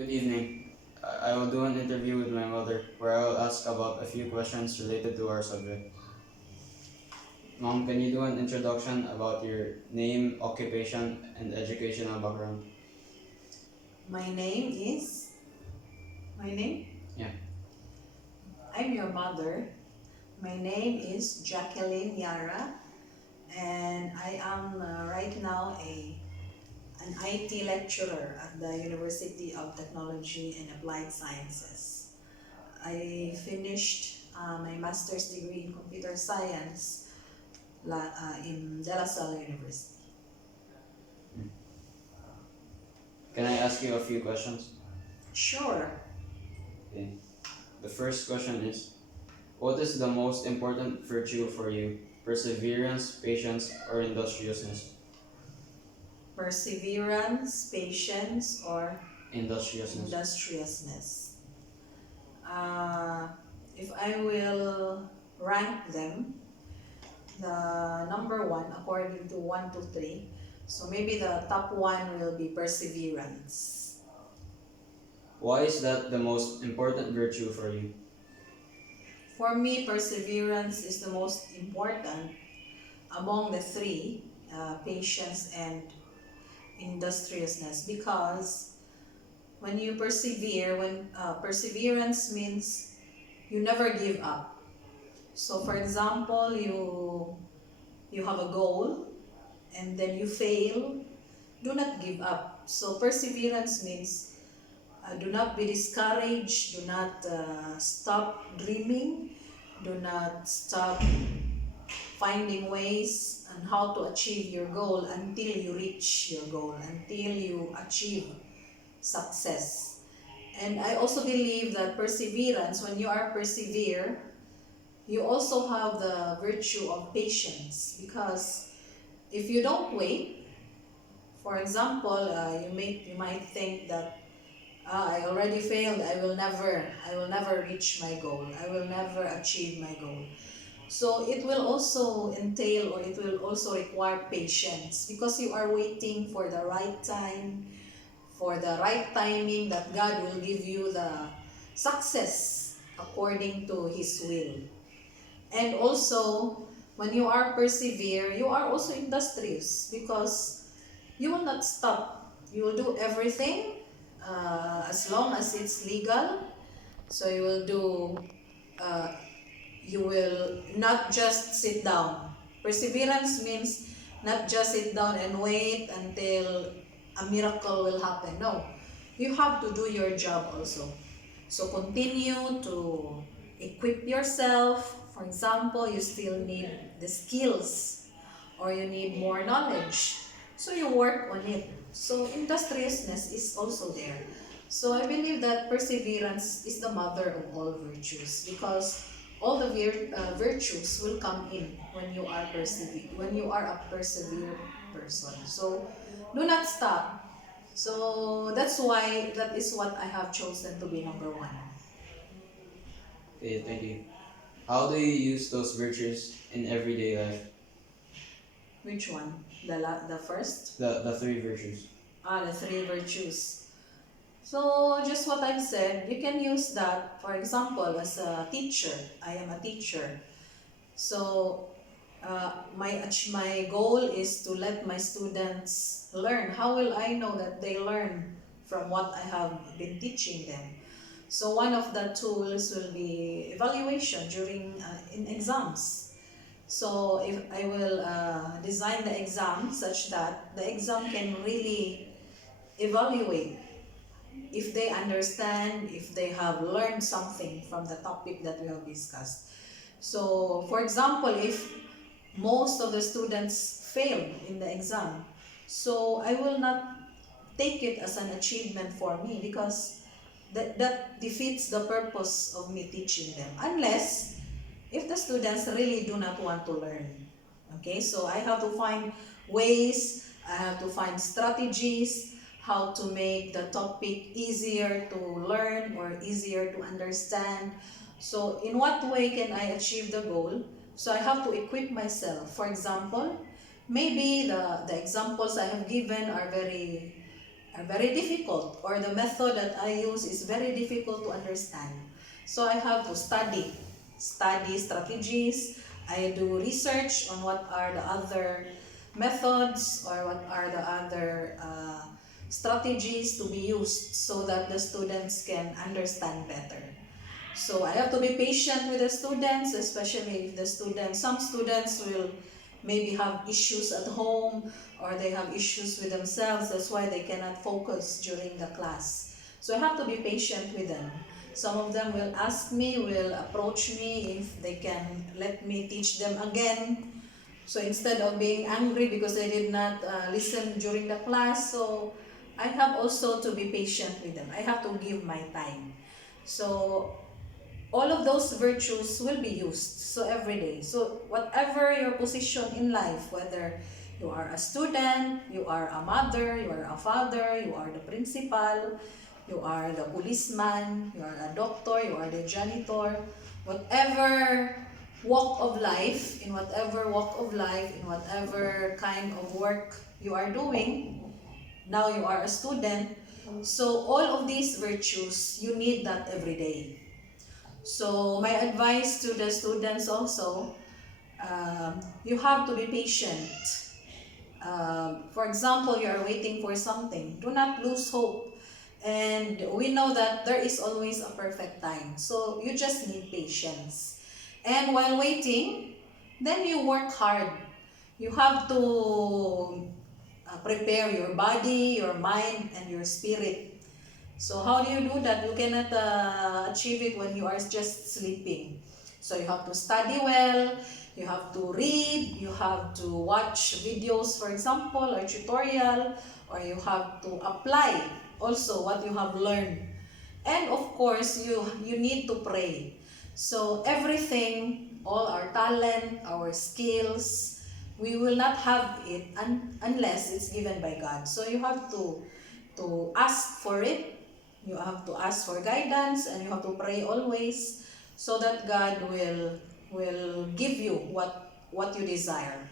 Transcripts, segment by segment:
Good evening. I will do an interview with my mother where I will ask about a few questions related to our subject. Mom, can you do an introduction about your name, occupation, and educational background? My name is my name. Yeah. I'm your mother. My name is Jacqueline Yara, and I am right now an IT lecturer at the University of Technology and Applied Sciences. I finished my master's degree in computer science in De La Salle University. Mm. Can I ask you a few questions? Sure. Okay. The first question is, what is the most important virtue for you? Perseverance, patience, or industriousness? Perseverance, patience, or Industriousness. industriousness. Uh, if I will rank them, the number one according to 1 to 3. So maybe the top one will be perseverance. Why is that the most important virtue for you? For me, perseverance is the most important among the three, patience and industriousness, because when you persevere, when perseverance means you never give up. So for example, you have a goal and then you fail, do not give up. So perseverance means do not be discouraged, do not stop dreaming, do not stop finding ways on how to achieve your goal until you reach your goal, until you achieve success. And I also believe that perseverance, when you are persevere, you also have the virtue of patience, because if you don't wait, for example, you might think that I already failed. I will never reach my goal. I will never achieve my goal. So it will also entail, or it will also require patience, because you are waiting for the right time, for the right timing that God will give you the success according to His will. And also, when you are persevere, you are also industrious, because you will not stop. You will do everything as long as it's legal. So uh, you will not just sit down. Perseverance means not just sit down and wait until a miracle will happen. No, you have to do your job also. So continue to equip yourself. For example, you still need the skills or you need more knowledge. So you work on it. So industriousness is also there. So I believe that perseverance is the mother of all virtues, because all the virtues will come in when you are when you are a persevere person. So do not stop. So that's why that is what I have chosen to be number one. Okay, thank you. How do you use those virtues in everyday life? Which one? The first? The three virtues. The three virtues. So just what I've said, you can use that, for example, as a teacher. I am a teacher. So my goal is to let my students learn. How will I know that they learn from what I have been teaching them? So one of the tools will be evaluation during in exams. So if I will design the exam such that the exam can really evaluate if they understand, if they have learned something from the topic that we have discussed. So, for example, if most of the students fail in the exam, so I will not take it as an achievement for me, because that defeats the purpose of me teaching them, unless if the students really do not want to learn. Okay, so I have to find ways, I have to find strategies, how to make the topic easier to learn or easier to understand. So in what way can I achieve the goal? So I have to equip myself. For example, maybe the examples I have given very difficult, or the method that I use is very difficult to understand. So I have to study strategies. I do research on what are the other methods or what are the other strategies to be used so that the students can understand better. So I have to be patient with the students, especially if some students will maybe have issues at home or they have issues with themselves. That's why they cannot focus during the class. So I have to be patient with them. Some of them will ask me, will approach me if they can let me teach them again. So instead of being angry because they did not listen during the class, so I have also to be patient with them. I have to give my time. So all of those virtues will be used so every day. So whatever your position in life, whether you are a student, you are a mother, you are a father, you are the principal, you are the policeman, you are a doctor, you are the janitor, whatever walk of life, in whatever kind of work you are doing, now you are a student, so all of these virtues, you need that every day. So my advice to the students also, you have to be patient. For example, you are waiting for something. Do not lose hope. And we know that there is always a perfect time. So you just need patience. And while waiting, then you work hard. You have to prepare your body, your mind, and your spirit. So how do you do that? You cannot achieve it when you are just sleeping. So you have to study well, you have to read, you have to watch videos, for example, or tutorial, or you have to apply also what you have learned. And of course, you need to pray. So everything, all our talent, our skills, we will not have it unless it's given by God. So you have to ask for it. You have to ask for guidance and you have to pray always so that God will give you what you desire.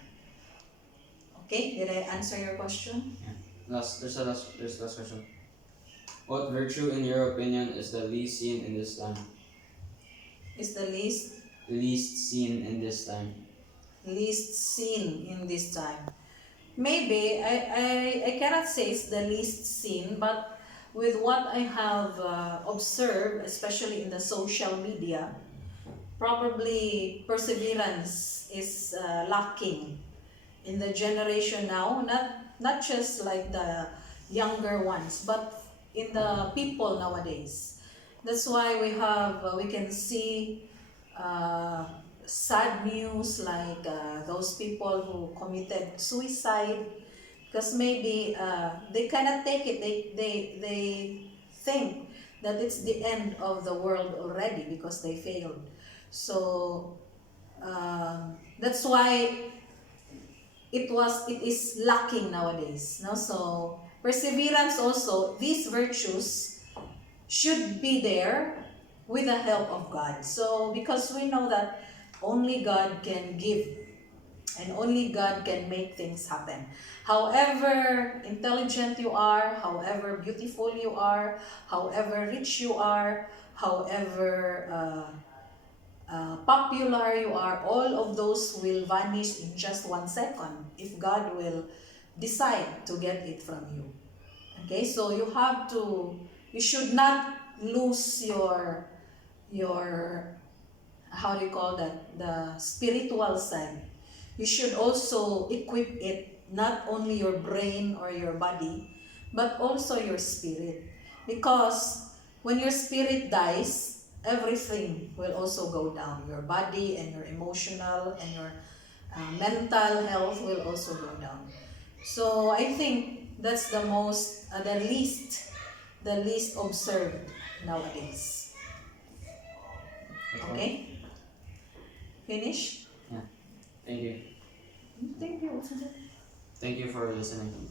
Okay, did I answer your question? There's last question. What virtue, in your opinion, is the least seen in this time? Is the Least seen in this time. least seen in this time? Maybe I cannot say it's the least seen, but with what I have observed, especially in the social media, probably perseverance is lacking in the generation now, not just like the younger ones, but in the people nowadays. That's why we can see uh, sad news like those people who committed suicide because maybe they cannot take it. They think that it's the end of the world already because they failed. So that's why it is lacking nowadays. No, so perseverance also. These virtues should be there with the help of God. So because we know that only God can give and only God can make things happen. However intelligent you are, however beautiful you are, however rich you are, however popular you are, all of those will vanish in just 1 second if God will decide to get it from you. Okay, so you should not lose your how do you call that, the spiritual side. You should also equip it, not only your brain or your body, but also your spirit. Because when your spirit dies, everything will also go down. Your body and your emotional and your mental health will also go down. So I think that's the least observed nowadays. Okay? Finish? Yeah. Thank you. Thank you. Thank you for listening.